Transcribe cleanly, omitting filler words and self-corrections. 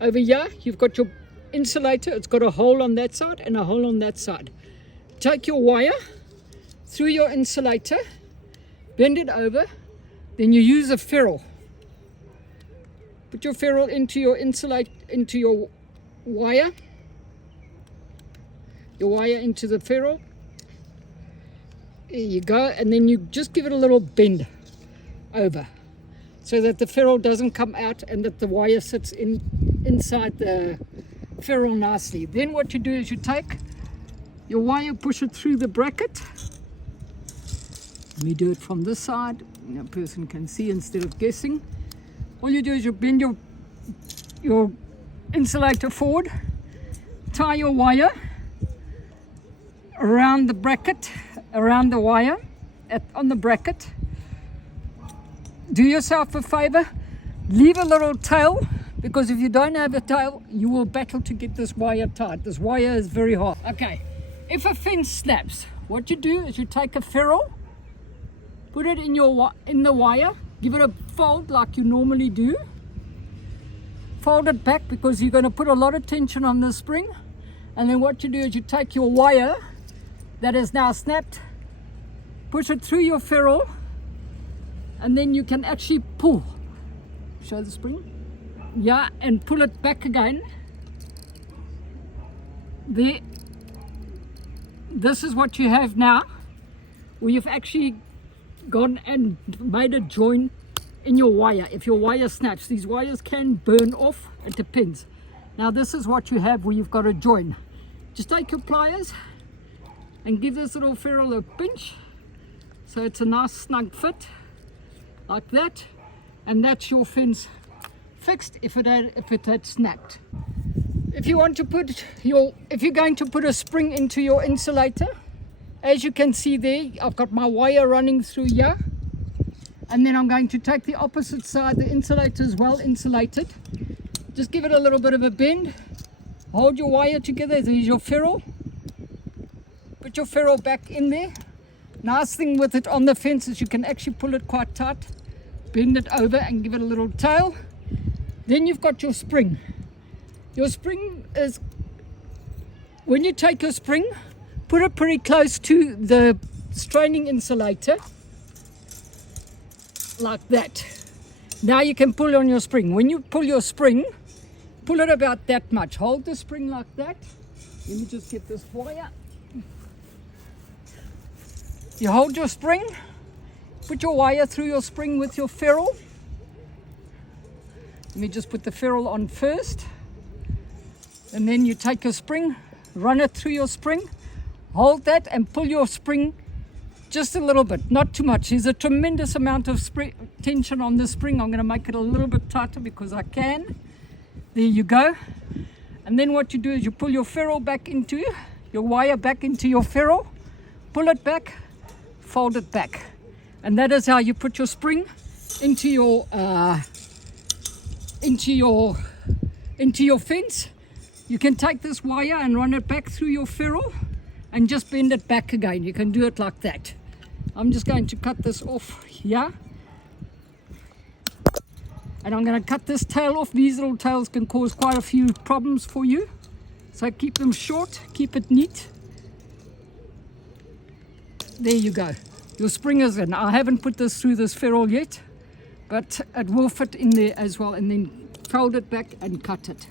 Over here, you've got your insulator. It's got a hole on that side and a hole on that side. Take your wire through your insulator, bend it over, then you use a ferrule. Put your ferrule into your wire. Your wire into the ferrule. There you go, and then you just give it a little bend over so that the ferrule doesn't come out and that the wire sits inside the ferrule nicely. Then what you do is you take your wire, push it through the bracket. Let me do it from this side, a person can see instead of guessing. All you do is you bend your insulator forward, tie your wire around the bracket, around the wire on the bracket. Do yourself a favor, leave a little tail, because if you don't have a tail, you will battle to get this wire tight. This wire is very hard. Okay, if a fence snaps, what you do is you take a ferrule, put it in the wire, give it a fold like you normally do. Fold it back because you're going to put a lot of tension on the spring. And then what you do is you take your wire that is now snapped, push it through your ferrule, and then you can actually pull. Show the spring. Yeah, and pull it back again. There. This is what you have now. We've actually gone and made a join in your wire. If your wire snaps, these wires can burn off, it depends. Now this is what you have where you've got a join. Just take your pliers and give this little ferrule a pinch so it's a nice snug fit like that, and that's your fence fixed if it had snapped. If you're going to put a spring into your insulator, as you can see there, I've got my wire running through here, and then I'm going to take the opposite side. The insulator is well insulated. Just give it a little bit of a bend, hold your wire together. There's your ferrule, put your ferrule back in there. Nice thing with it on the fence is you can actually pull it quite tight, bend it over and give it a little tail. Then you've got your spring. Your spring is, when you take your spring, put it pretty close to the straining insulator, like that. Now you can pull on your spring. When you pull your spring, pull it about that much. Hold the spring like that. Let me just get this wire. You hold your spring, put your wire through your spring with your ferrule. Let me just put the ferrule on first. And then you take your spring, run it through your spring, hold that and pull your spring just a little bit, not too much. There's a tremendous amount of tension on the spring. I'm going to make it a little bit tighter because I can. There you go. And then what you do is you pull your ferrule back into your wire, back into your ferrule, pull it back, fold it back. And that is how you put your spring into your fence. You can take this wire and run it back through your ferrule and just bend it back again. You can do it like that. I'm just going to cut this off here. And I'm going to cut this tail off. These little tails can cause quite a few problems for you. So keep them short, keep it neat. There you go. Your spring is in. I haven't put this through this ferrule yet, but it will fit in there as well. And then fold it back and cut it.